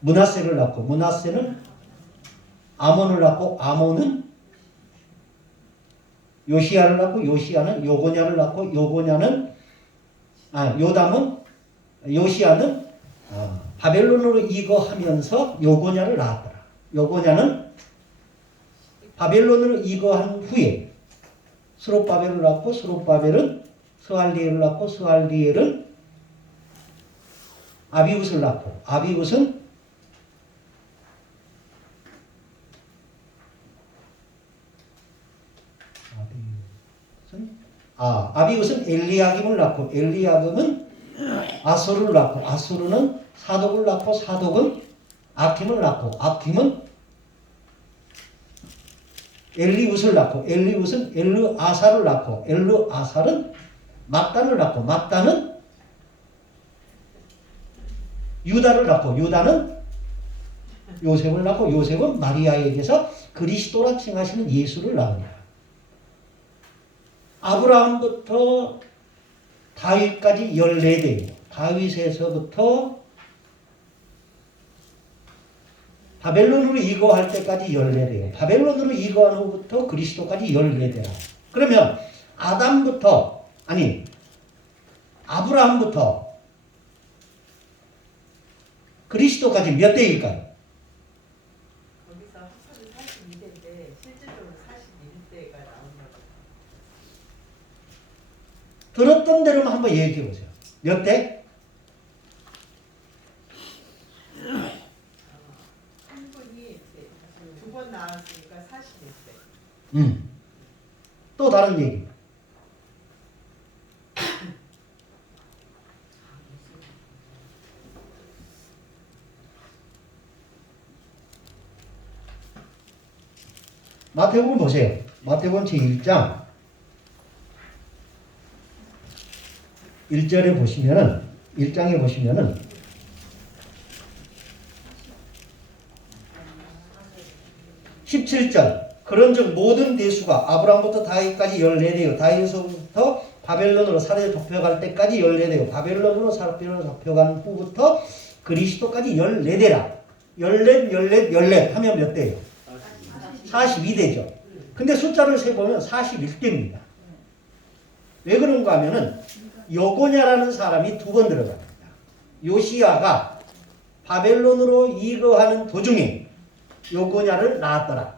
므낫세를 낳고 므낫세는 아몬을 낳고 아몬은 요시야를 낳고 요시야는 요고냐를 낳고 요고냐는 요담은 요시야는 바벨론으로 이거하면서 요고냐를 낳았더라. 요고냐는 바벨론으로 이거한 후에 스룹바벨을 낳고 스룹바벨은 스알디엘을 낳고 스알디엘은 아비웃을 낳고 아비웃은 엘리야김을 낳고 엘리야김은 아소르를 낳고 아소르는 사독을 낳고 사독은 아킴을 낳고 아킴은 엘리웃을 낳고 엘리웃은 엘르아살을 낳고 엘르아살은 mat단을 낳고 mat단은 유다를 낳고 유다는 요셉을 낳고 요셉은 마리아에게서 그리스도라 칭하시는 예수를 낳으니라. 아브라함부터 다윗까지 14대예요. 다윗에서부터 바벨론으로 이거할 때까지 14대예요. 바벨론으로 이거한 후부터 그리스도까지 14대라. 그러면 아브라함부터 그리스도까지 몇 대일까요? 거기서 합쳐서 42대인데 실질적으로 41대가 나오는 거죠. 들었던 대로만 한번 얘기해 보세요. 몇 대? 한 분이 두 번 나왔으니까 41대. 또 다른 얘기. 마태복음 보세요. 마태복음 제1장 1절에 보시면은 1장에 보시면은 (17절) 그런즉 모든 대수가 아브라함부터 다윗까지 14대요. 다윗에서부터 바벨론으로 사로에 잡혀갈 때까지 14대요. 바벨론으로 사로에 잡혀간 후부터 그리스도까지 14대라. 14 하면 몇 대예요? 42대죠. 근데 숫자를 세보면 41대입니다. 왜 그런가 하면은 여고냐라는 사람이 두 번 들어갑니다. 요시야가 바벨론으로 이거하는 도중에 여고냐를 낳았더라.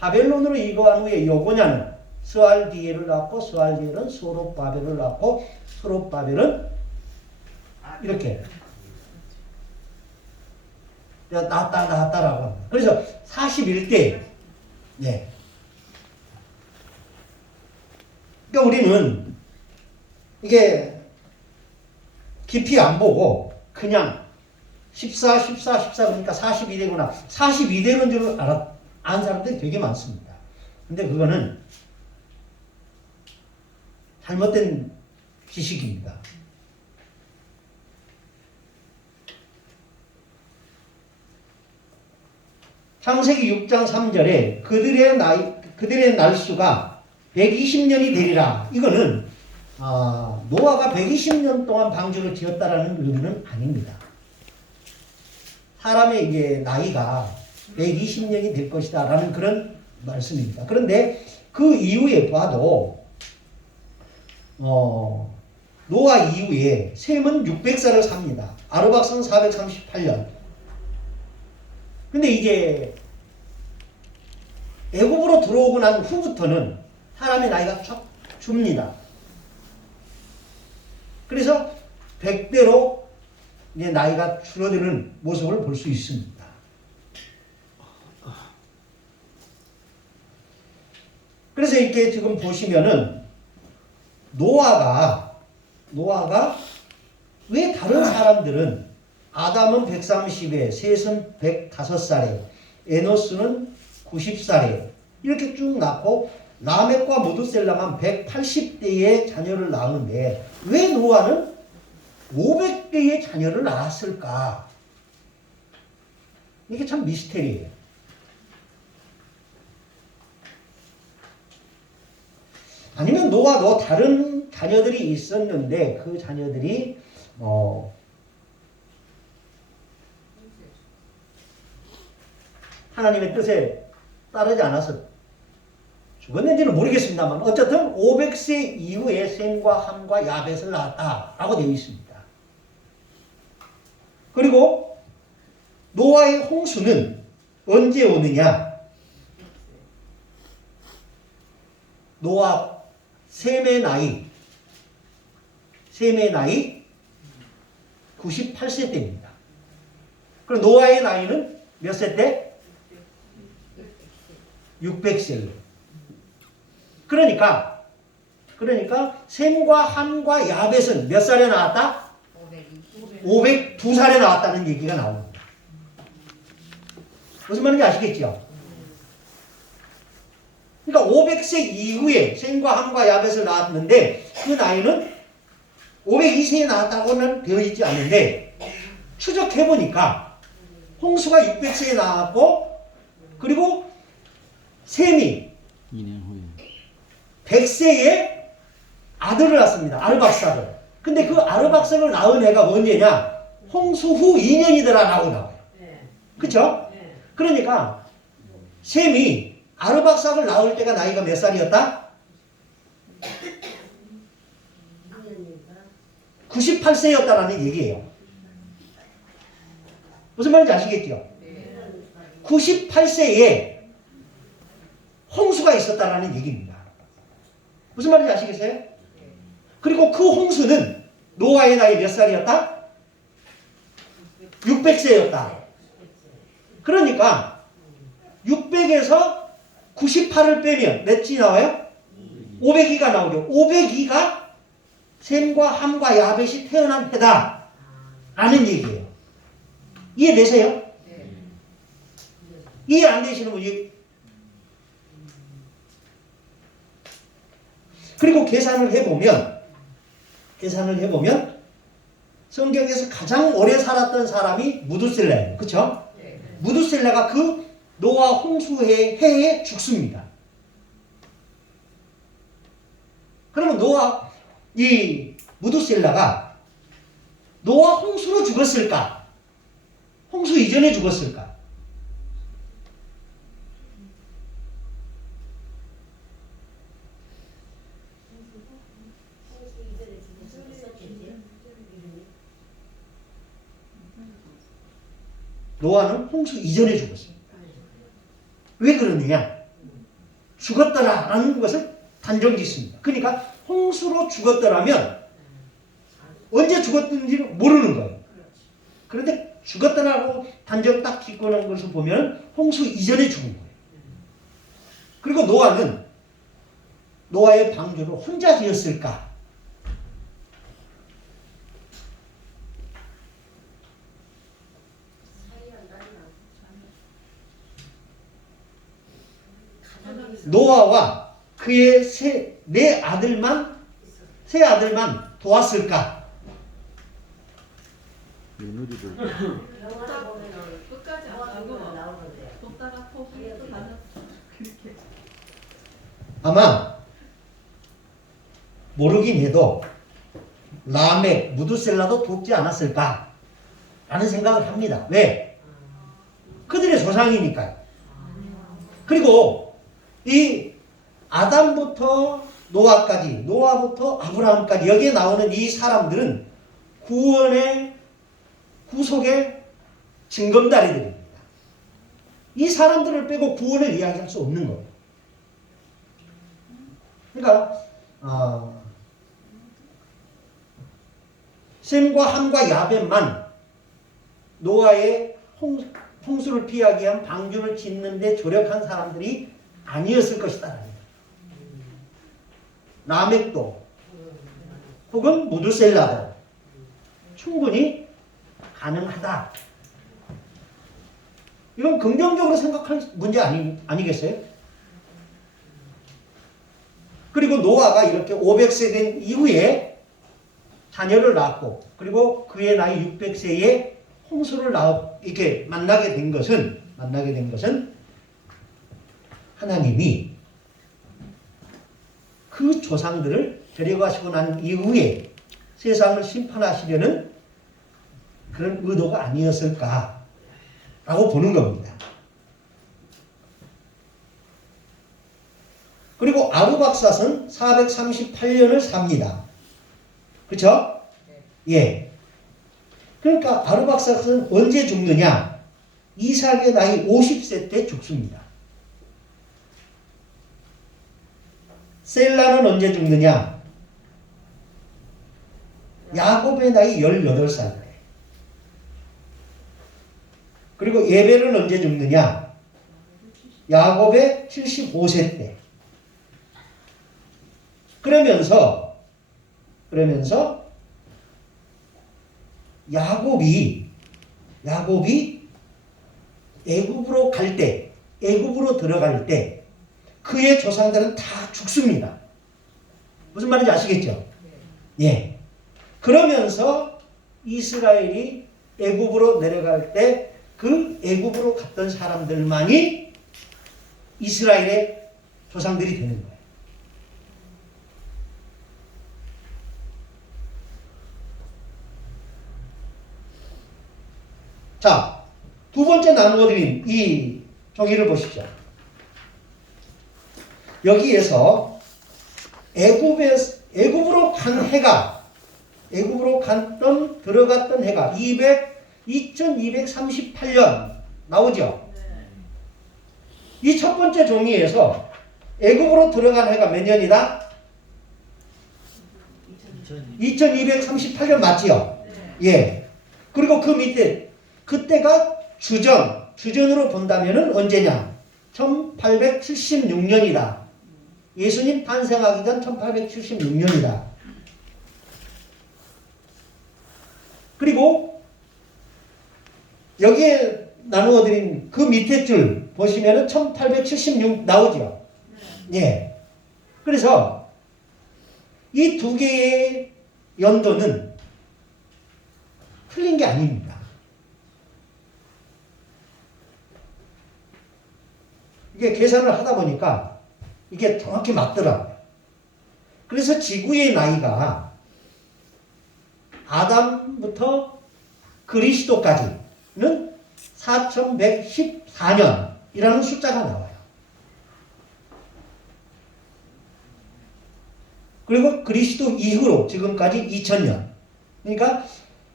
바벨론으로 이거한 후에 여고냐는 스알디엘을 낳고 스알디엘은 소롯바벨을 낳고 소롯바벨은 이렇게 낳았다라고 합니다. 그래서 41대. 네. 그러니까 우리는 이게 깊이 안 보고 그냥 14 그러니까 42대구나. 42대는 줄 아는 사람들이 되게 많습니다. 근데 그거는 잘못된 지식입니다. 창세기 6장 3절에 그들의 날수가 120년이 되리라. 이거는 노아가 120년 동안 방주를 지었다라는 의미는 아닙니다. 사람의 이게 나이가 120년이 될 것이다라는 그런 말씀입니다. 그런데 그 이후에 봐도 노아 이후에 셈은 600살을 삽니다. 아르박스는 438년. 근데 이제 애굽으로 들어오고 난 후부터는 사람의 나이가 쫙 줍니다. 그래서 100대로 이제 나이가 줄어드는 모습을 볼 수 있습니다. 그래서 이렇게 지금 보시면은 노아가 왜 다른 사람들은 아담은 130에 셋은 105살에 에노스는 90살에 이렇게 쭉 낳고 라멕과 무두셀라만 180대의 자녀를 낳았는데 왜 노아는 500대의 자녀를 낳았을까? 이게 참 미스테리예요. 아니면 노아도 다른 자녀들이 있었는데 그 자녀들이 하나님의 뜻에 따르지 않아서 죽었는지는 모르겠습니다만 어쨌든 500세 이후에 셈과 함과 야벳을 낳았다라고 되어 있습니다. 그리고 노아의 홍수는 언제 오느냐? 노아 셈의 나이 98세 때입니다. 그럼 노아의 나이는 몇 세 때? 600세예요. 그러니까 셈과 함과 야벳은 몇 살에 나왔다? 502살에 나왔다는 얘기가 나옵니다. 무슨 말인지 아시겠죠? 그러니까 500세 이후에 셈과 함과 야벳을 낳았는데 그 나이는 502세에 나왔다고는 되어 있지 않는데 추적해보니까 홍수가 600세에 나왔고 그리고 셈이 2년 후에 100세에 아들을 낳습니다. 아르박삭을. 근데 그 아르박삭을 낳은 애가 언제냐? 홍수 후 2년이더라라고 나와요. 그쵸? 그러니까 셈이 아르박삭을 낳을 때가 나이가 몇 살이었다? 98세였다라는 얘기예요. 무슨 말인지 아시겠죠? 98세에 홍수가 있었다라는 얘기입니다. 무슨 말인지 아시겠어요? 그리고 그 홍수는 노아의 나이 몇 살이었다? 600세였다. 그러니까 600에서 98을 빼면 몇이 나와요? 502가 나오죠. 502가 셈과 함과 야벳이 태어난 해다 라는 얘기예요. 이해되세요? 이해 안 되시는 분이 그리고 계산을 해보면 성경에서 가장 오래 살았던 사람이 무두셀라예요. 그렇죠? 무두셀라가 그 노아 홍수의 해에 죽습니다. 그러면 이 무두셀라가 노아 홍수로 죽었을까? 홍수 이전에 죽었을까? 노아는 홍수 이전에 죽었습니다. 왜 그러느냐? 죽었더라라는 것을 단정짓습니다. 그러니까 홍수로 죽었더라면 언제 죽었는지를 모르는 거예요. 그런데 죽었더라고 단정 딱 짓고 난 것을 보면 홍수 이전에 죽은 거예요. 그리고 노아는 노아의 방주를 혼자 지었을까? 노아와 그의 세 아들만 도왔을까? 며느리를 끝까지 안 가고 돕다가 포기해도 나는 그렇게 아마 모르긴 해도 라멕, 무두셀라도 돕지 않았을까? 라는 생각을 합니다. 왜? 그들의 조상이니까요. 그리고 이 아담부터 노아부터 아브라함까지 여기에 나오는 이 사람들은 구원의 구속의 징검다리들입니다. 이 사람들을 빼고 구원을 이야기할 수 없는 거예요. 그러니까 셈과 함과 야벳만 노아의 홍수를 피하기 위한 방주를 짓는 데 조력한 사람들이 아니었을 것이다. 라멕도 혹은 무두셀라도 충분히 가능하다. 이건 긍정적으로 생각할 문제 아니겠어요? 그리고 노아가 이렇게 500세 된 이후에 자녀를 낳았고 그리고 그의 나이 600세에 홍수를 이렇게 만나게 된 것은 하나님이 그 조상들을 데려가시고 난 이후에 세상을 심판하시려는 그런 의도가 아니었을까라고 보는 겁니다. 아르박삿은 438년을 삽니다. 그쵸? 예. 그러니까 아르박삿은 언제 죽느냐? 이삭의 나이 50세 때 죽습니다. 셀라는 언제 죽느냐? 야곱의 나이 18살 때. 그리고 예벨은 언제 죽느냐? 야곱의 75세 때. 그러면서 야곱이 애굽으로 갈 때, 애굽으로 들어갈 때 그의 조상들은 다 죽습니다. 무슨 말인지 아시겠죠? 예. 그러면서 이스라엘이 애굽으로 내려갈 때 그 애굽으로 갔던 사람들만이 이스라엘의 조상들이 되는 거예요. 자, 두 번째 나누어드린 이 종이를 보십시오. 여기에서 애굽으로 간 해가, 들어갔던 해가 2238년 나오죠? 이 첫 번째 종이에서 애굽으로 들어간 해가 몇 년이다? 2238년 맞지요? 예. 그리고 그 밑에 그때가 주전으로 본다면은 언제냐? 1876년이다. 예수님 탄생하기 전 1876년이다. 그리고 여기에 나누어드린 그 밑에 줄 보시면은 1876 나오죠. 예. 그래서 이 두 개의 연도는 틀린 게 아닙니다. 이게 계산을 하다 보니까 이게 정확히 맞더라고요. 그래서 지구의 나이가 아담부터 그리스도까지는 4114년이라는 숫자가 나와요. 그리고 그리스도 이후로 지금까지 2000년. 그러니까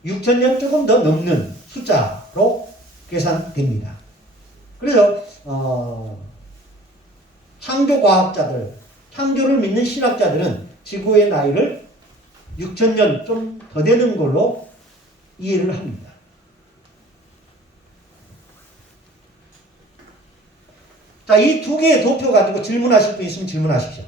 6000년 조금 더 넘는 숫자로 계산됩니다. 그래서 창조과학자들, 창조를 믿는 신학자들은 지구의 나이를 6000년 좀 더 되는 걸로 이해를 합니다. 자, 이 두 개의 도표 가지고 질문하실 분 있으면 질문하십시오.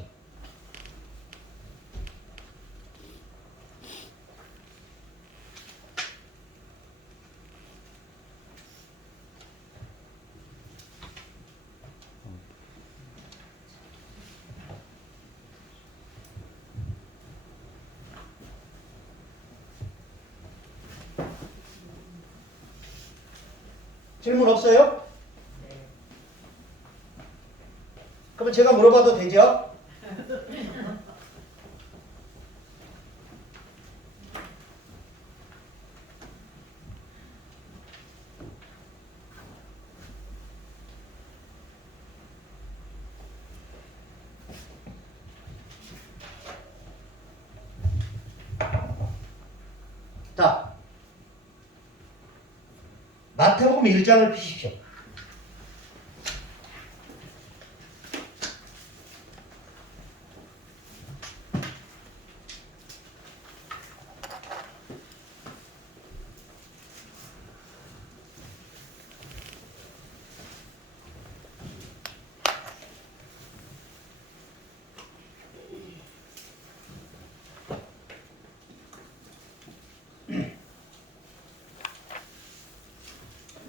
질문 없어요? 그러면 제가 물어봐도 되죠? 자, 마태복음 1장을 피십시오.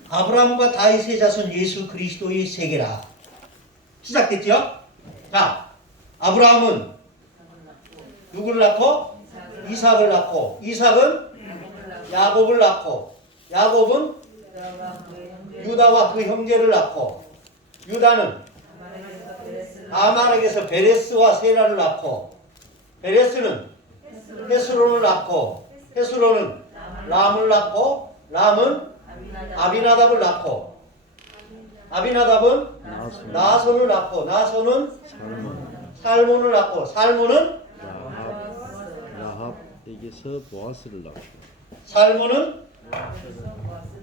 아브라함과 다윗의 자손 예수 그리스도의 세계라. 시작됐죠? 자, 아브라함은 누구를 낳고? 이삭을 낳고, 이삭은 야곱을 낳고, 야곱은 유다와 그 형제를 낳고, 유다는 아말렉에서 베레스와 세라를 낳고, 베레스는 헤스론을 낳고, 헤스론은 람을 낳고, 람은 아비나답을 낳고, 아비나답은 나손을 낳고, 나손은 살몬을 낳고 살몬은 라합에게서 보아스를 낳고 살몬은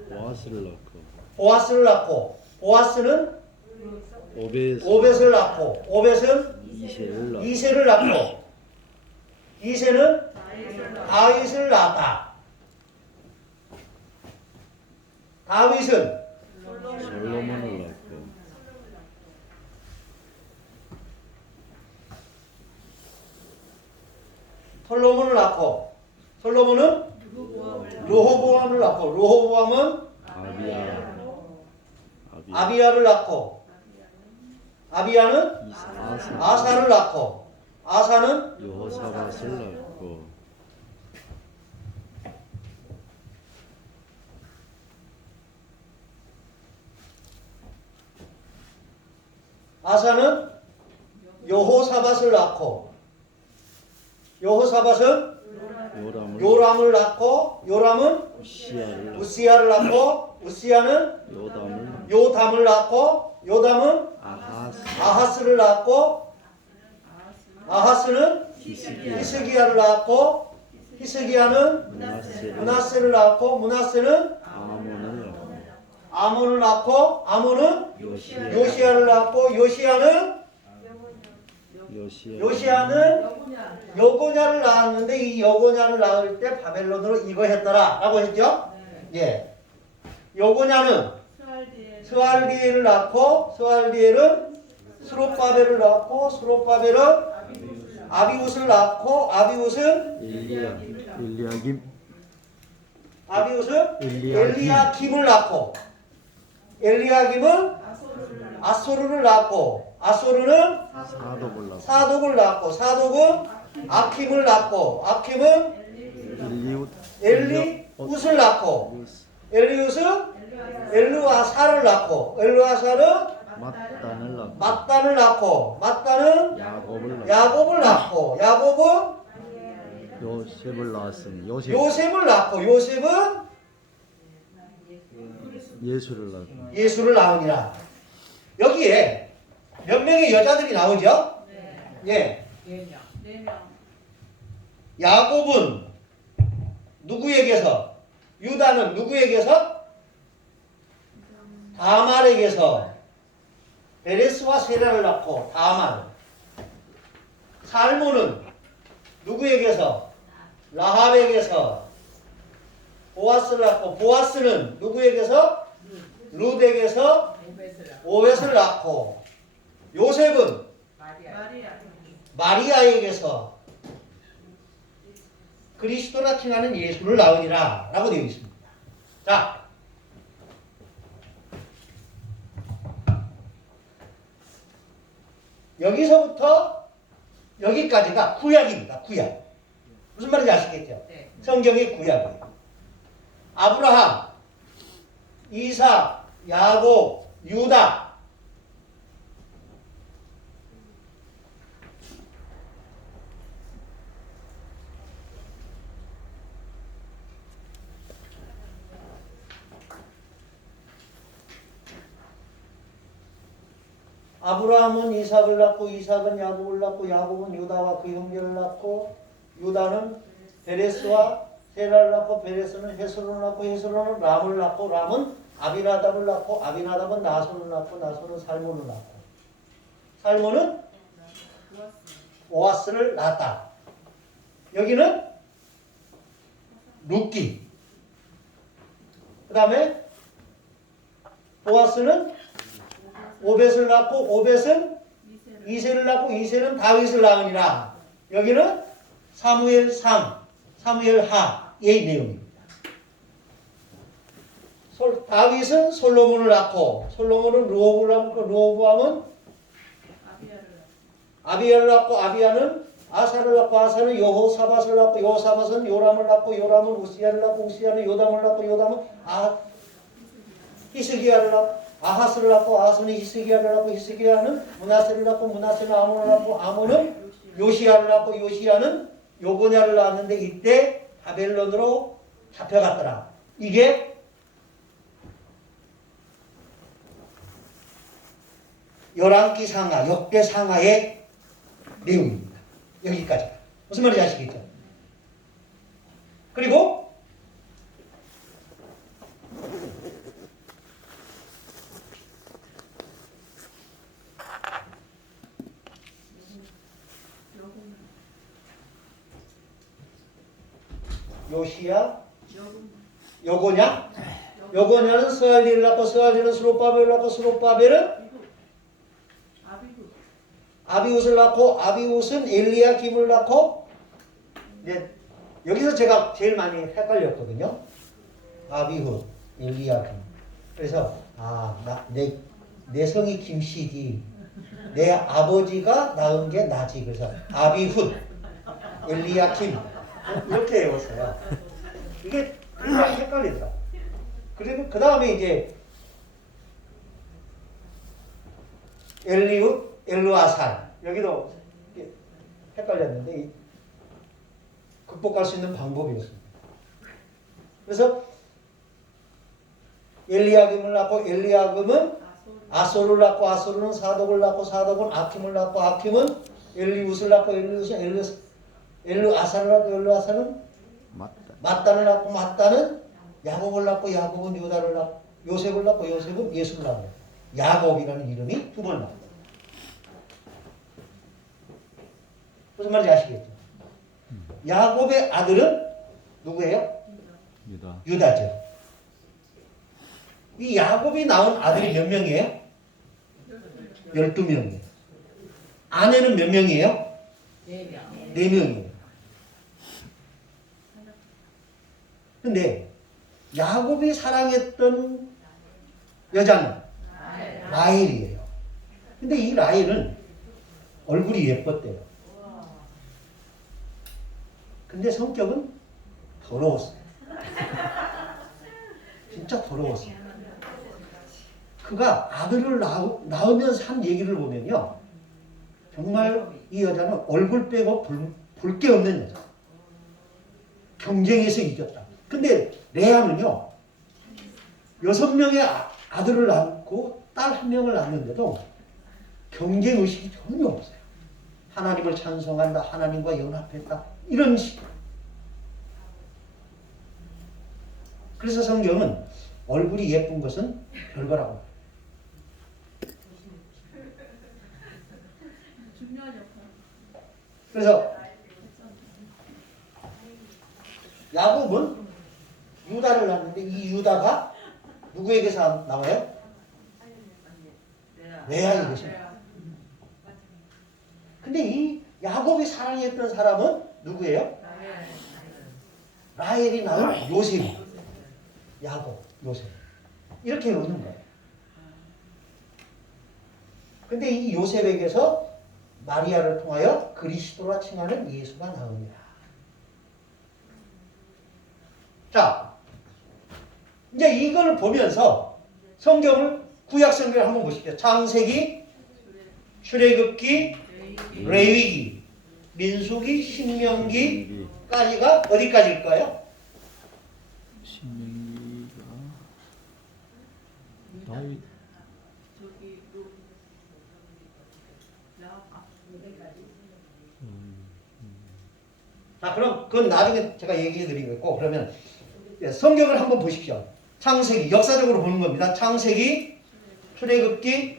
보아스를 낳고 보아스를 낳고 보아스는 오벳 오벳을 낳고 오벳은 이세를 낳고 이세를 낳고 이세는 다윗을 낳았다. 다윗은 솔로몬을 낳고 솔로몬을 낳고 솔로몬은 르호보암을 낳고 르호보암은 아비야를 낳고 아비야는 아사를 낳고 아사는 여호사밧을 낳고 아사는 여호사밧을 낳고 여호사밧은 요람을 낳고 요람은 우시야를 낳고 우시야는 요담을 낳고 요담은 아하스를 낳고 아하스는 히스기야를 낳고 히스기야는 므낫세를 낳고 므낫세는 아몬을 낳고 아몬은 요시야를 낳고 요시야는 여고냐를 낳았는데 이 여고냐를 낳을 때 바벨론으로 이거했더라라고 했죠. 예. 여고냐는 스알디엘을 낳고 스알디엘은 스룹바벨을 낳고 스룹바벨은 아비웃을 낳고 아비웃은 엘리야김을 낳고 엘리야김은 아소르를 낳고 아소르는 사독을 낳고 사독은 아킴을 낳고 아킴은 엘리웃을 낳고 엘리웃은 엘르아사를 낳고 엘르아사는 mat단을 낳고 mat단은 야곱을 낳고 야곱은 요셉을 낳았으니 요셉을 낳고 요셉은 예수를 낳으니라. 여기에 몇 명의 여자들이 나오죠? 예. 4명. 야곱은 누구에게서? 유다는 누구에게서? 다말에게서 베레스와 세라를 낳고 다말. 살몬은 누구에게서? 라합에게서 보아스를 낳고 보아스는 누구에게서? 룻에게서 오벳을 낳고 요셉은 마리아에게서 그리스도라 칭하는 예수를 낳으니라 라고 되어 있습니다. 자, 여기서부터 여기까지가 구약입니다. 구약. 무슨 말인지 아시겠죠? 성경의 구약이에요. 아브라함, 이삭, 야곱, 유다. 아브라함은 이삭을 낳고 이삭은 야곱을 낳고 야곱은 유다와 그 형제를 낳고 유다는 베레스와 세라를 낳고 베레스는 헤스론을 낳고 헤스론은 람을 낳고 람은 아비나답을 낳고 아비나답은 나손을 낳고 나손은 살몬을 낳고 살몬은 보아스를 낳았다. 여기는 룻기. 그 다음에 보아스는 오벳을 낳고 오벳은 이세를 낳고 이세는 다윗을 낳으니라. 여기는 사무엘 상, 사무엘 하의 내용입니다. 다윗은 솔로몬을 낳고 솔로몬은 르호보암을 낳고 르호보암은 아비야를 낳고 아비야는 아사를 낳고 아사는 여호사밧을 낳고 여호사밧은 요람을 낳고 요람은 우시야를 낳고 우시야는 요담을 낳고 요담은 히스기야를 낳고 아하스를 낳고 아하스는 히스기야를 낳고 히스기야는 므낫세를 낳고 므낫세는 아몬을 낳고 아몬은 요시야를 낳고 요시야는 요고냐를 낳았는데 이때 바벨론으로 잡혀갔더라. 이게 열왕기 상하, 역대 상하의 내용입니다. 여기까지. 무슨 말인지 아시겠죠? 그리고 요시야 여고냐? 여고냐는 스알리를 낳고 스알리는 스룹바벨을 낳고 스룹바벨은 아비웃을 낳고 아비웃은 엘리야김을 낳고 이제 여기서 제가 제일 많이 헷갈렸거든요. 아비훗, 엘리야김. 그래서 내 성이 김씨지. 내 아버지가 낳은 게 나지. 그래서 아비훗, 엘리야김 이렇게 외웠어요. 이게 굉장히 헷갈리더라. 그리고 그 다음에 이제 엘리훗, 엘루아살 여기도 헷갈렸는데 극복할 수 있는 방법이었습니다. 그래서 엘리야김을 낳고 엘리야김은 아소를 낳고 아소르는 사독을 낳고 사독은 아킴을 낳고 아킴은 엘리웃을 낳고 엘리웃은 엘루아살을 낳고 엘루아살은 mat단을 낳고 mat단은 야곱을 낳고 야곱은 유다를 낳고 요셉을 낳고 요셉은 예수를 낳고 야곱이라는 이름이 두 번 나옵니다. 무슨 말인지 아시겠죠? 야곱의 아들은 누구예요? 유다죠. 이 야곱이 낳은 아들이 몇 명이에요? 12명이에요. 아내는 몇 명이에요? 4명이에요. 근데 야곱이 사랑했던 여자는 라헬이에요. 근데 이 라헬은 얼굴이 예뻤대요. 근데 성격은 더러웠어요. 진짜 더러웠어요. 그가 아들을 낳으면서 한 얘기를 보면요. 정말 이 여자는 얼굴 빼고 볼 게 없는 여자. 경쟁에서 이겼다. 근데 레아는요. 6명의 아들을 낳고 딸 1명을 낳는데도 경쟁의식이 전혀 없어요. 하나님을 찬송한다. 하나님과 연합했다. 이런 식. 그래서 성경은 얼굴이 예쁜 것은 별거라고. 그래서 야곱은 유다를 낳았는데 이 유다가 누구에게서 나와요? 레아에게서. 근데 이 야곱이 사랑했던 사람은 누구예요? 라헬이 낳은 요셉. 야곱, 요셉. 이렇게 오는 거예요. 근데 이 요셉에게서 마리아를 통하여 그리스도라 칭하는 예수가 나옵니다. 자, 이제 이걸 보면서 성경을 구약 성경을 한번 보십시오. 창세기, 출애굽기, 레위기, 민수기, 신명기까지가 어디까지일까요? 신명기가 다윗 자, 그럼 그건 나중에 제가 얘기해 드리겠고, 그러면 성경을 한번 보십시오. 창세기, 역사적으로 보는 겁니다. 창세기, 출애굽기,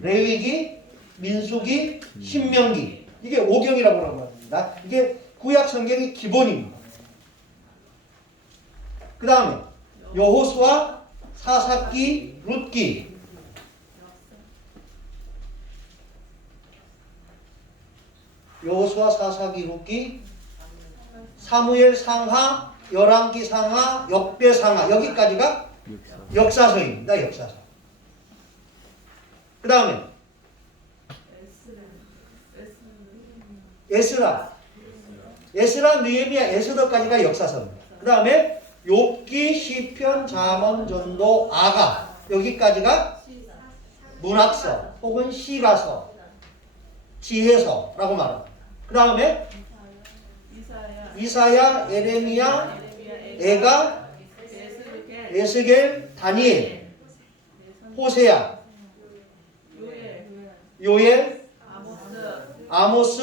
레위기, 민수기, 신명기. 이게 오경이라고 하는 겁니다. 이게 구약 성경의 기본입니다. 그 다음에 여호수아, 사사기, 룻기. 여호수아, 사사기, 룻기, 사무엘 상하, 열왕기 상하, 역대 상하. 여기까지가 역사서입니다. 역사서. 그 다음에 에스라, 느헤미야, 에스더까지가 역사서입니다. 그 다음에 욥기, 시편, 잠언, 전도, 아가. 여기까지가 문학서 혹은 시가서, 지혜서라고 말합니다. 그 다음에 이사야, 에레미야, 에가, 에스겔, 다니엘, 호세야, 요엘, 아모스,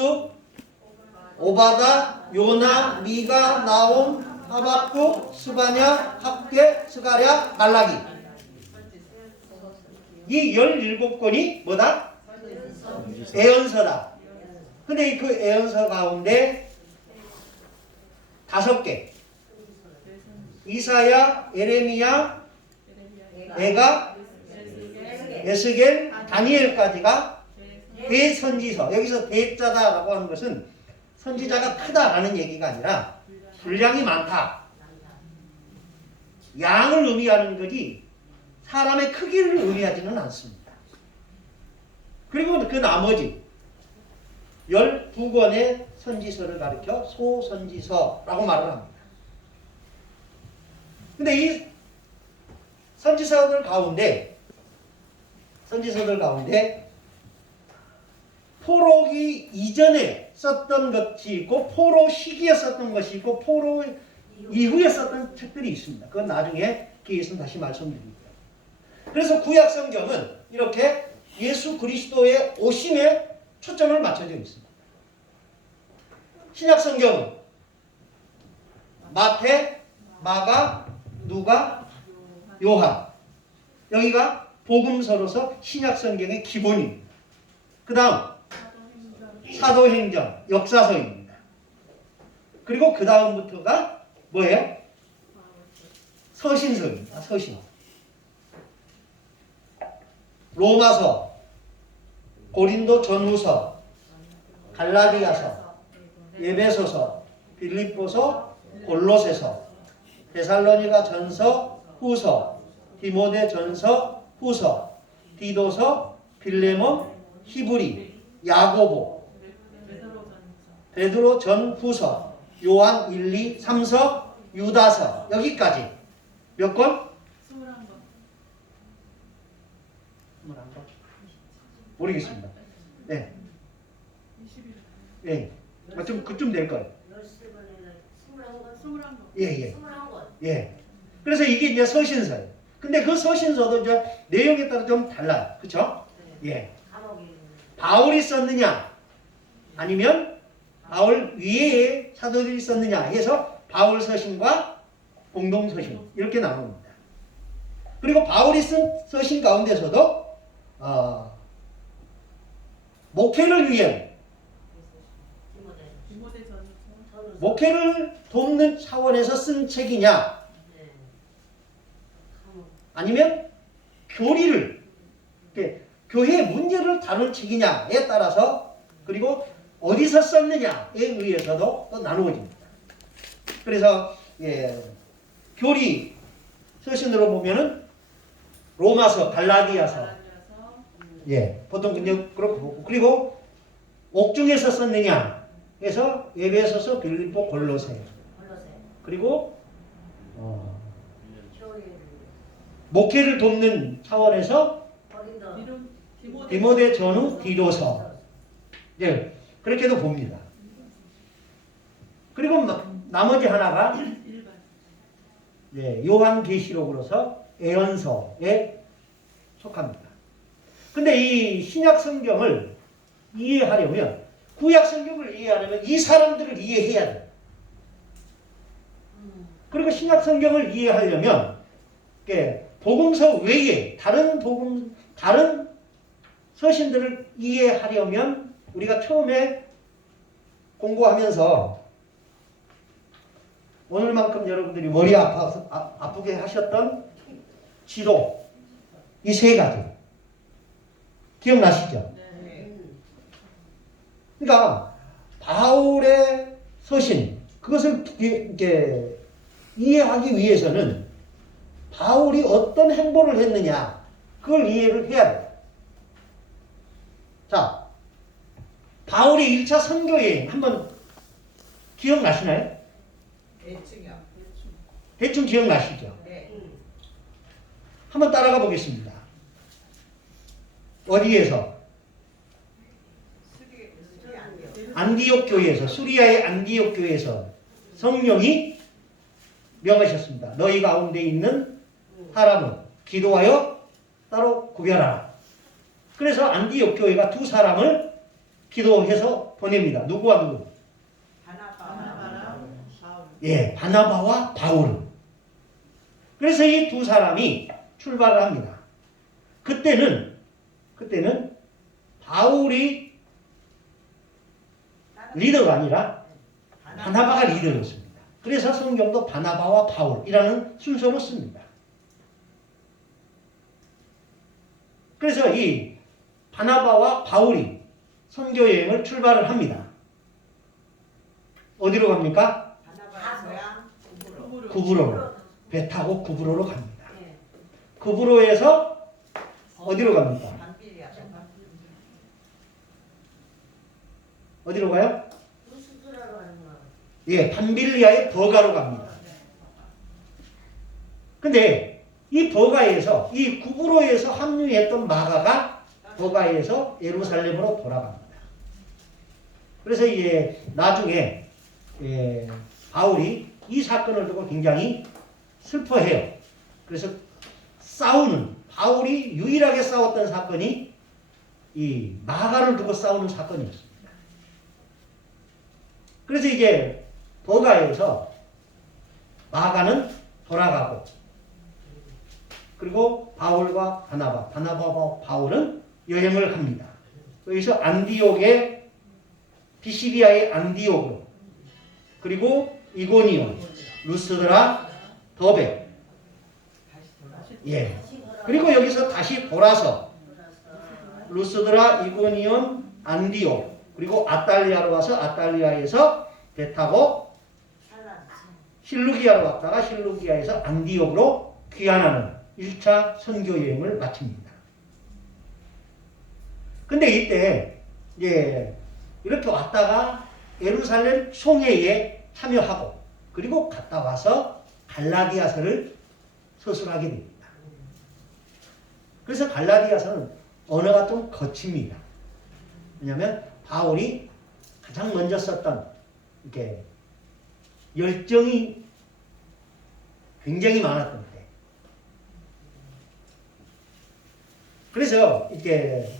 오바다, 요나, 미가, 나홈, 하박국, 스바냐, 학계, 스가랴, 말라기. 이 17권이 뭐다? 애언서다. 근데 그 애언서 가운데 5개. 이사야, 에레미야, 에가, 에스겔, 다니엘까지가 대선지서. 여기서 대자다라고 하는 것은 선지자가 크다라는 얘기가 아니라 분량이 많다. 양을 의미하는 거지 사람의 크기를 의미하지는 않습니다. 그리고 그 나머지 12권의 선지서를 가리켜 소선지서라고 말을 합니다. 근데 이 선지서들 가운데 포로기 이전에 썼던 것이 있고 포로 시기에 썼던 것이 있고 포로 이후에 썼던 책들이 있습니다. 그건 나중에 기회 있으면 다시 말씀드릴게요. 그래서 구약 성경은 이렇게 예수 그리스도의 오심에 초점을 맞춰져 있습니다. 신약 성경은 마태, 마가, 누가, 요한. 여기가 복음서로서 신약 성경의 기본입니다. 그 다음 사도행전, 역사서입니다. 그리고 그 다음부터가 뭐예요? 서신서입니다. 서신서. 로마서, 고린도 전후서, 갈라디아서, 에베소서, 빌립보서, 골로새서, 데살로니가 전서, 후서, 디모데 전서, 후서, 디도서, 빌레몬, 히브리, 야고보, 베드로 전 후서, 요한 1, 2, 3서, 유다서. 여기까지 몇 권? 21권. 21권? 모르겠습니다. 네. 21권. 예. 좀 그쯤 될 거예요. 21권. 예. 예. 그래서 이게 이제 서신서예요. 근데 그 서신서도 이제 내용에 따라 좀 달라요. 그쵸? 예. 바울이 썼느냐, 아니면 바울 위에 사도들이 썼느냐 해서 바울 서신과 공동 서신 이렇게 나눕니다. 그리고 바울이 쓴 서신 가운데서도 목회를 위해 목회를 돕는 차원에서 쓴 책이냐, 아니면 교리를 교회 문제를 다룬 책이냐에 따라서, 그리고 어디서 썼느냐에 의해서도 또 나누어집니다. 그래서 교리 서신으로 보면은 로마서, 갈라디아서, 보통 그냥 그렇게 보고, 그리고 옥중에서 썼느냐 해서 에베소서, 빌립보, 골로새, 그리고 목회를 돕는 차원에서 디모데 전후, 디도서, 그렇게도 봅니다. 그리고 나머지 하나가 요한계시록으로서 애언서에 속합니다. 근데 이 신약 성경을 이해하려면, 구약 성경을 이해하려면 이 사람들을 이해해야 돼요. 그리고 신약 성경을 이해하려면 복음서 외에 다른 서신들을 이해하려면 우리가 처음에 공부하면서 오늘만큼 여러분들이 머리 아프게 하셨던 지도, 이 3가지 기억나시죠? 그러니까 바울의 서신, 그것을 이해하기 위해서는 바울이 어떤 행보를 했느냐, 그걸 이해를 해야 돼요. 자, 바울의 1차 선교여행 한번 기억나시나요? 대충이요. 대충 기억나시죠? 네. 한번 따라가 보겠습니다. 어디에서? 안디옥 교회에서, 수리아의 안디옥 교회에서 성령이 명하셨습니다. 너희 가운데 있는 사람은 기도하여 따로 구별하라. 그래서 안디옥 교회가 2 사람을 기도해서 보냅니다. 누구와 누구? 예, 바나바와 바울은. 그래서 이 두 사람이 출발을 합니다. 그때는 바울이 리더가 아니라 바나바가 리더였습니다. 그래서 성경도 바나바와 바울이라는 순서로 씁니다. 그래서 이 바나바와 바울이 선교 여행을 출발을 합니다. 어디로 갑니까? 구브로로. 배 타고 구브로로 갑니다. 구브로에서 어디로 갑니까? 어디로 가요? 예, 밤빌리아의 버가로 갑니다. 근데 이 버가에서, 이 구브로에서 합류했던 마가가 버가에서 예루살렘으로 돌아갑니다. 그래서 이제 나중에 바울이 이 사건을 두고 굉장히 슬퍼해요. 그래서 바울이 유일하게 싸웠던 사건이 이 마가를 두고 싸우는 사건이었습니다. 그래서 이제 버가에서 마가는 돌아가고, 그리고 바울과 바나바와 바울은 여행을 합니다. 여기서 안디옥의 비시디아의 안디옥으로, 그리고 이고니온, 루스드라, 더베, 예, 그리고 여기서 다시 돌아서 루스드라, 이고니온, 안디옥, 그리고 아탈리아로 와서 아탈리아에서 배 타고 실루기아로 갔다가 실루기아에서 안디옥으로 귀환하는 1차 선교 여행을 마칩니다. 근데 이때 이제 이렇게 왔다가 예루살렘 총회에 참여하고, 그리고 갔다 와서 갈라디아서를 서술하게 됩니다. 그래서 갈라디아서는 언어가 좀 거칩니다. 왜냐하면 바울이 가장 먼저 썼던 이렇게 열정이 굉장히 많았던 때. 그래서 이렇게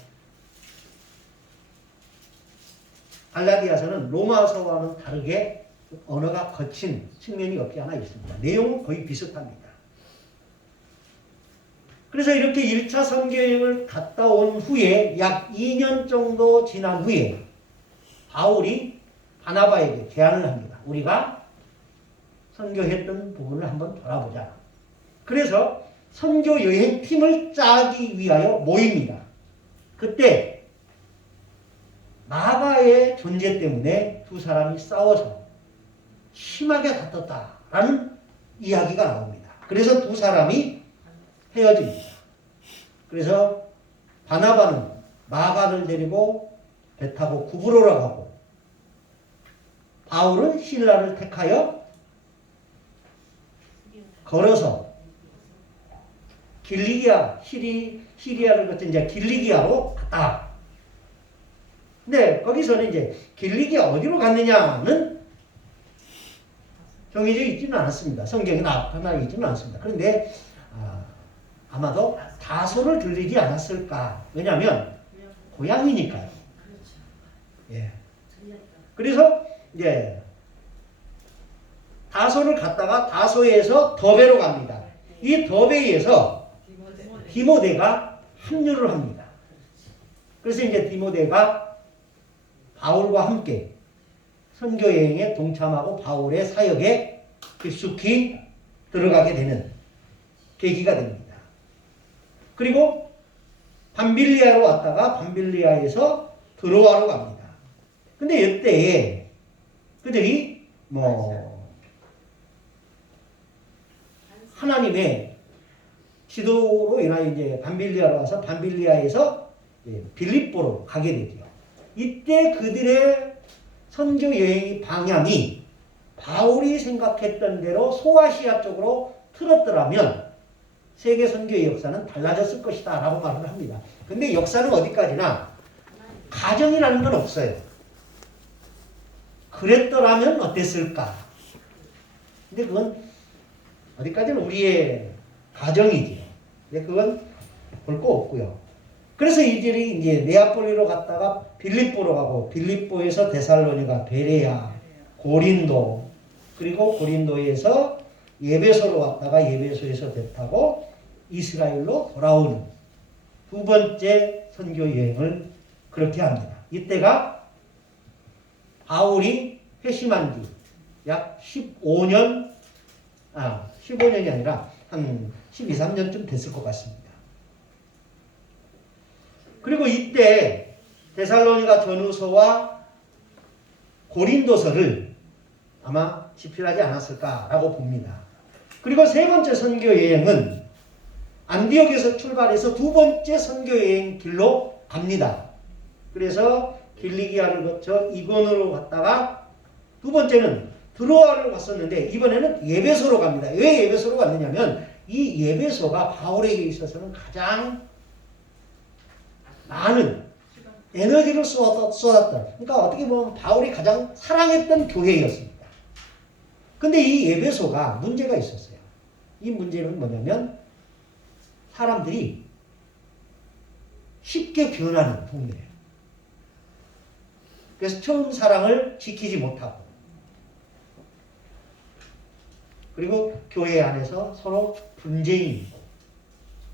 갈라디아서는 로마서와는 다르게 언어가 거친 측면이 없지 않아 있습니다. 내용은 거의 비슷합니다. 그래서 이렇게 1차 선교여행을 갔다 온 후에 약 2년 정도 지난 후에 바울이 바나바에게 제안을 합니다. 우리가 선교했던 부분을 한번 돌아보자. 그래서 선교여행 팀을 짜기 위하여 모입니다. 그때 마가의 존재 때문에 두 사람이 싸워서 심하게 다퉜다라는 이야기가 나옵니다. 그래서 두 사람이 헤어집니다. 그래서 바나바는 마가를 데리고 배 타고 구브로로 가고, 바울은 실라를 택하여 걸어서 길리기아, 시리아를 거쳐 이제 길리기아로 갔다. 근데 거기서는 이제 길리기아 어디로 갔느냐는 정해져 있지는 않았습니다. 성경에 나타나 있지는 않습니다. 그런데 아마도 다소를 들리지 않았을까. 왜냐하면 고향이니까요. 예. 그래서 이제 다소를 갔다가 다소에서 더베로 갑니다. 이 더베에서 디모데가 합류를 합니다. 그래서 이제 디모데가 바울과 함께 선교여행에 동참하고 바울의 사역에 깊숙이 들어가게 되는 계기가 됩니다. 그리고 밤빌리아로 왔다가 밤빌리아에서 드로아로 갑니다. 근데 이때에 그들이 하나님의 지도로 인하여 이제 밤빌리아로 와서 밤빌리아에서 빌립보로 가게 되죠. 이때 그들의 선교 여행의 방향이 바울이 생각했던 대로 소아시아 쪽으로 틀었더라면 세계 선교의 역사는 달라졌을 것이다 라고 말을 합니다. 근데 역사는 어디까지나 가정이라는 건 없어요. 그랬더라면 어땠을까? 근데 그건 어디까지는 우리의 가정이지요. 근데 그건 볼 거 없고요. 그래서 이들이 이제 네아폴리로 갔다가 빌립보로 가고 빌립보에서 데살로니가, 베레아, 고린도, 그리고 고린도에서 예배소로 왔다가 예배소에서 배 타고 이스라엘로 돌아오는 두 번째 선교 여행을 그렇게 합니다. 이때가 바울이 회심한 지 약 15년이 아니라 한 12, 13년쯤 됐을 것 같습니다. 그리고 이때 데살로니가 전후서와 고린도서를 아마 집필하지 않았을까라고 봅니다. 그리고 세 번째 선교 여행은 안디옥에서 출발해서 두 번째 선교 여행 길로 갑니다. 그래서 길리기아를 거쳐 이곤으로 갔다가 두 번째는 드로아를 갔었는데 이번에는 예배소로 갑니다. 왜 예배소로 갔느냐면 이 예배소가 바울에게 있어서는 가장 많은 에너지를 쏟았던, 그러니까 어떻게 보면 바울이 가장 사랑했던 교회였습니다. 근데 이 예배소가 문제가 있었어요. 이 문제는 뭐냐면 사람들이 쉽게 변하는 동네예요. 그래서 처음 사랑을 지키지 못하고, 그리고 교회 안에서 서로 분쟁이 있고,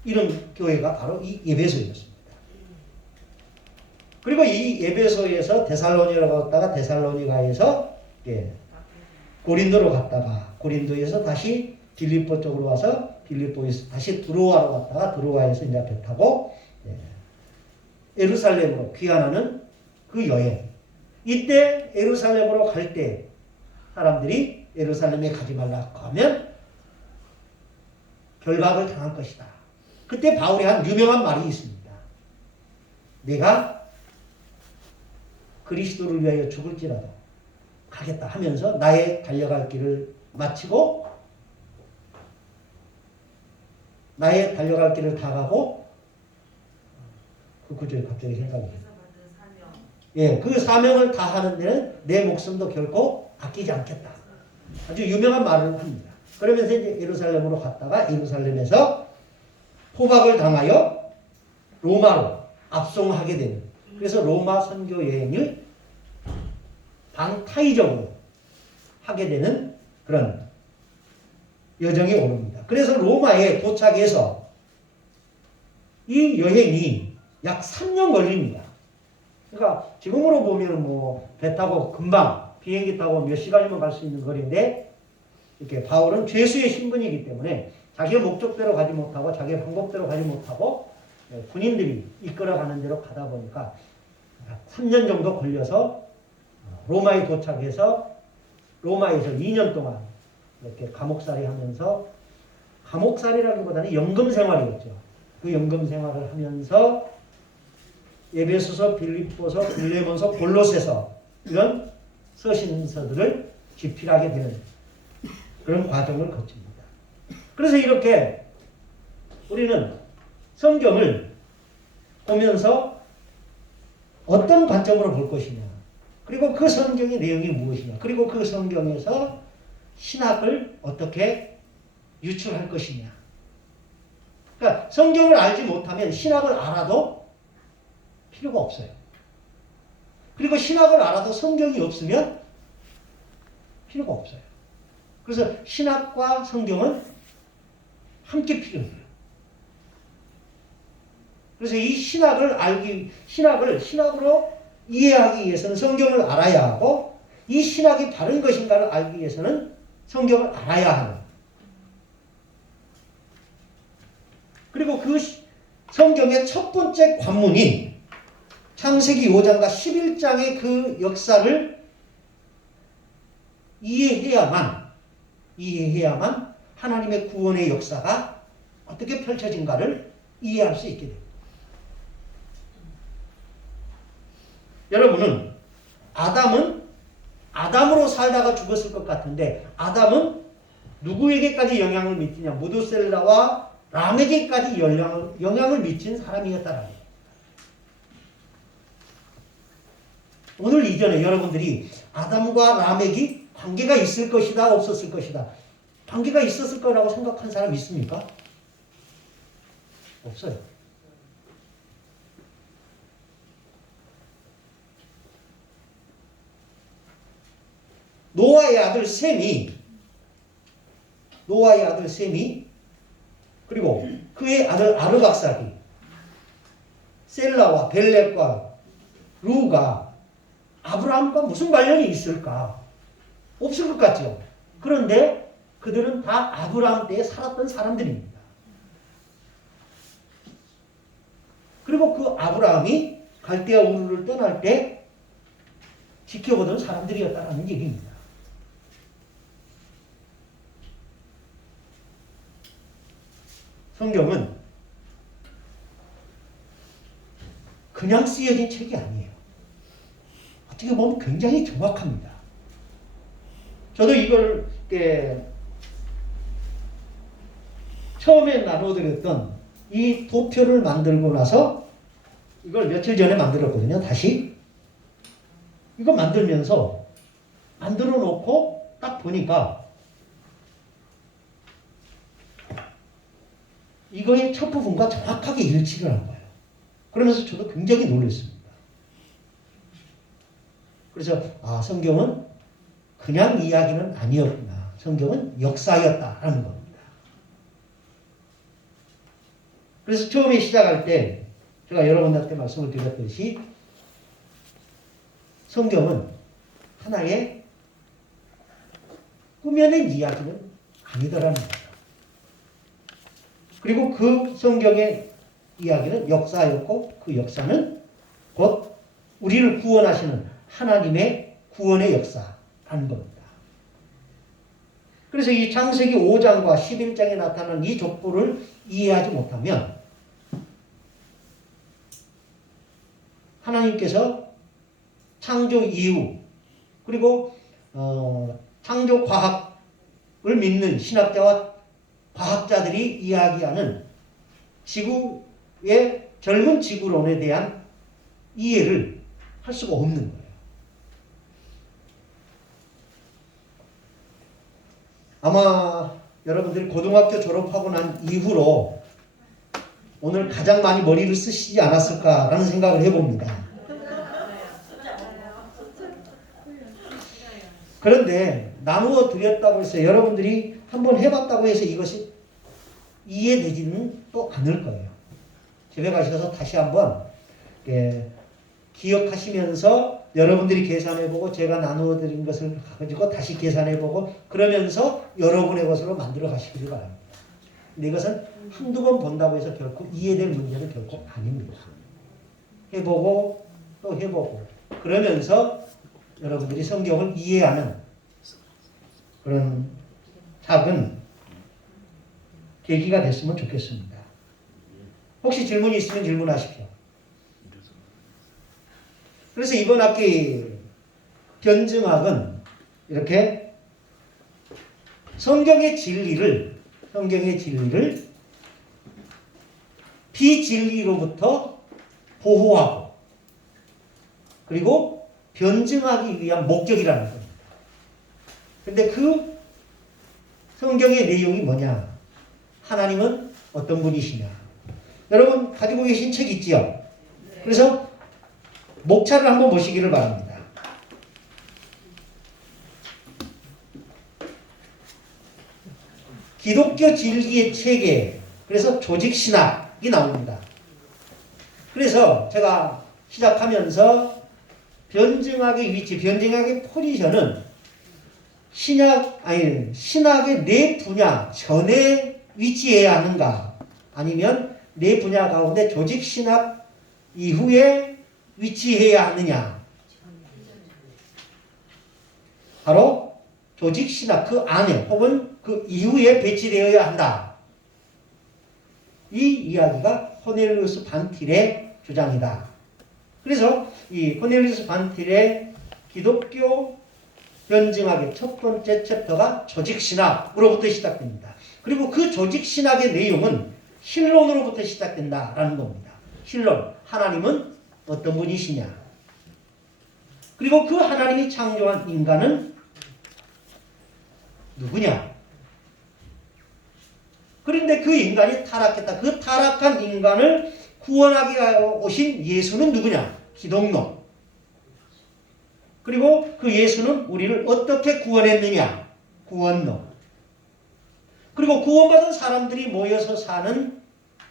이런 교회가 바로 이 예배소였습니다. 그리고 이 예배소에서 데살로니가로 갔다가 데살로니가에서 고린도로 갔다가 고린도에서 다시 빌립보 쪽으로 와서 빌립보에서 다시 드로아로 갔다가 드로아에서 이제 배 타고 예루살렘으로 귀환하는 그 여행. 이때 예루살렘으로 갈 때 사람들이 예루살렘에 가지 말라고 하면 결박을 당할 것이다. 그때 바울이 한 유명한 말이 있습니다. 내가 그리스도를 위하여 죽을지라도 가겠다 하면서 나의 달려갈 길을 마치고 나의 달려갈 길을 다 가고 그 구절이 갑자기 생각이 나요. 예, 그 사명을 다 하는 데는 내 목숨도 결코 아끼지 않겠다. 아주 유명한 말을 합니다. 그러면서 이제 예루살렘으로 갔다가 예루살렘에서 포박을 당하여 로마로 압송하게 되는, 그래서 로마 선교 여행을 방타이적으로 하게 되는 그런 여정이 오릅니다. 그래서 로마에 도착해서 이 여행이 약 3년 걸립니다. 그러니까 지금으로 보면 뭐 배 타고 금방 비행기 타고 몇 시간이면 갈 수 있는 거리인데, 이렇게 바울은 죄수의 신분이기 때문에 자기의 목적대로 가지 못하고 자기의 방법대로 가지 못하고 군인들이 이끌어가는 대로 가다 보니까 3년 정도 걸려서 로마에 도착해서 로마에서 2년 동안 이렇게 감옥살이 하면서, 감옥살이라기보다는 연금 생활이었죠. 그 연금 생활을 하면서 에베소서, 빌립보서, 빌레몬서, 골로새서 이런 서신서들을 집필하게 되는 그런 과정을 거칩니다. 그래서 이렇게 우리는 성경을 보면서 어떤 관점으로 볼 것이냐, 그리고 그 성경의 내용이 무엇이냐, 그리고 그 성경에서 신학을 어떻게 유출할 것이냐. 그러니까 성경을 알지 못하면 신학을 알아도 필요가 없어요. 그리고 신학을 알아도 성경이 없으면 필요가 없어요. 그래서 신학과 성경은 함께 필요해요. 그래서 이 신학으로 이해하기 위해서는 성경을 알아야 하고, 이 신학이 바른 것인가를 알기 위해서는 성경을 알아야 하는. 그리고 그 성경의 첫 번째 관문인 창세기 5장과 11장의 그 역사를 이해해야만 하나님의 구원의 역사가 어떻게 펼쳐진가를 이해할 수 있게 됩니다. 여러분은 아담으로 살다가 죽었을 것 같은데, 아담은 누구에게까지 영향을 미치냐? 무두셀라와 람에게까지 영향을 미친 사람이었다라는 거예요. 오늘 이전에 여러분들이 아담과 람에게 관계가 있을 것이다, 없었을 것이다, 관계가 있었을 거라고 생각한 사람 있습니까? 없어요. 아들 셈이 그리고 그의 아들 아르박삭이 셀라와 벨렉과 루가 아브라함과 무슨 관련이 있을까? 없을 것 같죠. 그런데 그들은 다 아브라함 때에 살았던 사람들입니다. 그리고 그 아브라함이 갈대아 우르를 떠날 때 지켜보던 사람들이었다는 얘기입니다. 성경은 그냥 쓰여진 책이 아니에요. 어떻게 보면 굉장히 정확합니다. 저도 이걸 처음에 나눠드렸던 이 도표를 만들고 나서 이걸 며칠 전에 만들었거든요. 다시 이거 만들면서 만들어 놓고 딱 보니까 이거의 첫 부분과 정확하게 일치를 한 거예요. 그러면서 저도 굉장히 놀랐습니다. 그래서 성경은 그냥 이야기는 아니었구나. 성경은 역사였다라는 겁니다. 그래서 처음에 시작할 때 제가 여러분들한테 말씀을 드렸듯이 성경은 하나의 꾸며낸 이야기는 아니더라는 거예요. 그리고 그 성경의 이야기는 역사였고 그 역사는 곧 우리를 구원하시는 하나님의 구원의 역사라는 겁니다. 그래서 이 창세기 5장과 11장에 나타나는 이 족보를 이해하지 못하면 하나님께서 창조 이후 그리고 창조 과학을 믿는 신학자와 과학자들이 이야기하는 지구의 젊은 지구론에 대한 이해를 할 수가 없는 거예요. 아마 여러분들이 고등학교 졸업하고 난 이후로 오늘 가장 많이 머리를 쓰시지 않았을까라는 생각을 해봅니다. 그런데 나누어 드렸다고 해서 여러분들이 한번 해봤다고 해서 이것이 이해되지는 또 않을 거예요. 집에 가셔서 다시 한번 기억하시면서 여러분들이 계산해보고 제가 나누어 드린 것을 가지고 다시 계산해보고 그러면서 여러분의 것으로 만들어 가시길 바랍니다. 근데 이것은 한두 번 본다고 해서 결코 이해될 문제는 결코 아닙니다. 해보고 또 해보고 그러면서 여러분들이 성경을 이해하는 그런 작은 계기가 됐으면 좋겠습니다. 혹시 질문이 있으면 질문하십시오. 그래서 이번 학기 변증학은 이렇게 성경의 진리를 비진리로부터 보호하고 그리고 변증하기 위한 목적이라는 겁니다. 근데 그 성경의 내용이 뭐냐? 하나님은 어떤 분이시냐? 여러분 가지고 계신 책 있지요? 그래서 목차를 한번 보시기를 바랍니다. 기독교 진리의 체계, 그래서 조직신학이 나옵니다. 그래서 제가 시작하면서 변증학의 위치, 변증학의 포지션은 신학의 네 분야 전에 위치해야 하는가? 아니면 네 분야 가운데 조직신학 이후에 위치해야 하느냐? 바로 조직신학 그 안에 혹은 그 이후에 배치되어야 한다. 이 이야기가 코넬리우스 반틸의 주장이다. 그래서 이 코넬리우스 반틸의 기독교 변증학의 첫 번째 챕터가 조직신학으로부터 시작됩니다. 그리고 그 조직신학의 내용은 신론으로부터 시작된다라는 겁니다. 신론, 하나님은 어떤 분이시냐? 그리고 그 하나님이 창조한 인간은 누구냐? 그런데 그 인간이 타락했다. 그 타락한 인간을 구원하기 위하여 오신 예수는 누구냐? 기독론. 그리고 그 예수는 우리를 어떻게 구원했느냐? 구원론. 그리고 구원받은 사람들이 모여서 사는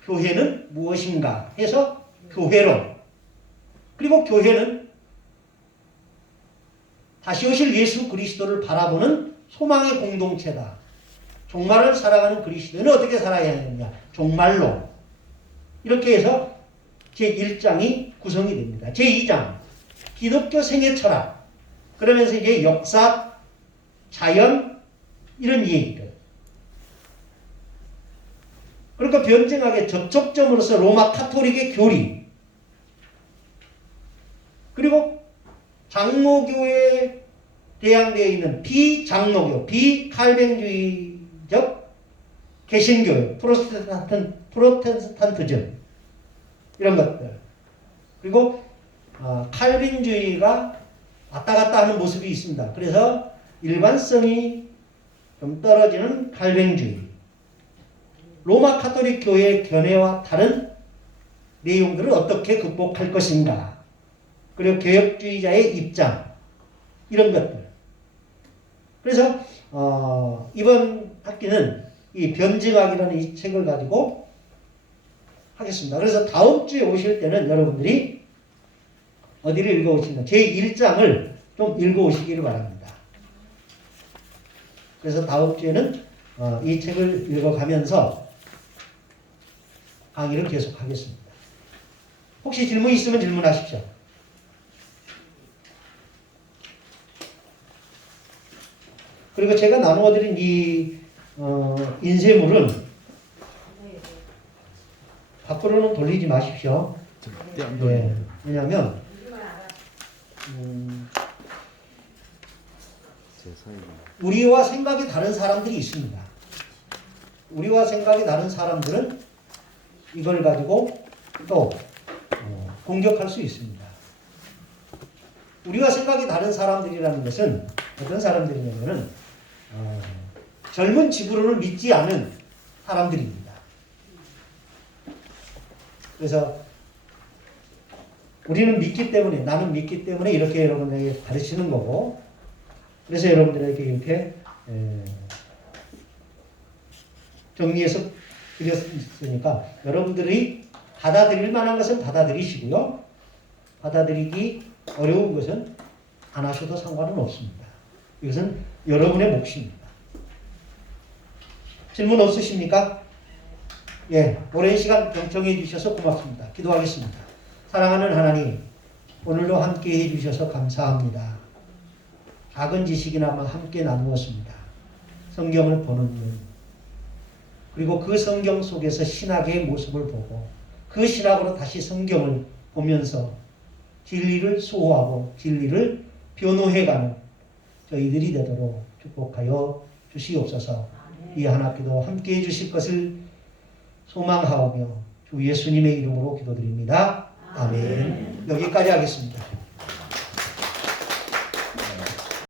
교회는 무엇인가 해서 교회론. 그리고 교회는 다시 오실 예수 그리스도를 바라보는 소망의 공동체다. 종말을 살아가는 그리스도인은 어떻게 살아야 하느냐? 종말론. 이렇게 해서 제1장이 구성이 됩니다. 제2장 기독교 생애 철학. 그러면서 이제 역사, 자연 이런 얘기들. 그러니까 변증학의 접촉점으로서 로마 카톨릭의 교리. 그리고 장로교에 대항되어 있는 비장로교, 비칼뱅주의적 개신교, 프로테스탄트즘 이런 것들. 그리고 칼빈주의가 왔다 갔다 하는 모습이 있습니다. 그래서 일관성이 좀 떨어지는 칼뱅주의. 로마 카톨릭 교회의 견해와 다른 내용들을 어떻게 극복할 것인가. 그리고 개혁주의자의 입장. 이런 것들. 그래서 이번 학기는 이 변증학이라는 이 책을 가지고 하겠습니다. 그래서 다음 주에 오실 때는 여러분들이 어디를 읽어오시나 제1장을 좀 읽어오시기를 바랍니다. 그래서 다음 주에는 이 책을 읽어가면서 강의를 계속하겠습니다. 혹시 질문 있으면 질문하십시오. 그리고 제가 나누어드린 이 인쇄물은 밖으로는 돌리지 마십시오. 절대 안 네, 돌려요. 왜냐하면 세상에. 우리와 생각이 다른 사람들이 있습니다. 우리와 생각이 다른 사람들은 이걸 가지고 또 공격할 수 있습니다. 우리와 생각이 다른 사람들이라는 것은 어떤 사람들이냐면은 젊은 지구론을 믿지 않은 사람들입니다. 그래서 우리는 믿기 때문에, 나는 믿기 때문에 이렇게 여러분에게 가르치는 거고, 그래서 여러분들에게 이렇게 정리해서 드렸으니까 여러분들이 받아들일 만한 것은 받아들이시고요. 받아들이기 어려운 것은 안 하셔도 상관은 없습니다. 이것은 여러분의 몫입니다. 질문 없으십니까? 예, 오랜 시간 경청해 주셔서 고맙습니다. 기도하겠습니다. 사랑하는 하나님, 오늘도 함께 해 주셔서 감사합니다. 작은 지식이나마 함께 나누었습니다. 성경을 보는 눈, 그리고 그 성경 속에서 신학의 모습을 보고 그 신학으로 다시 성경을 보면서 진리를 수호하고 진리를 변호해가는 저희들이 되도록 축복하여 주시옵소서. 이 한 학기도 함께해 주실 것을 소망하오며 주 예수님의 이름으로 기도드립니다. 아멘. 여기까지 하겠습니다.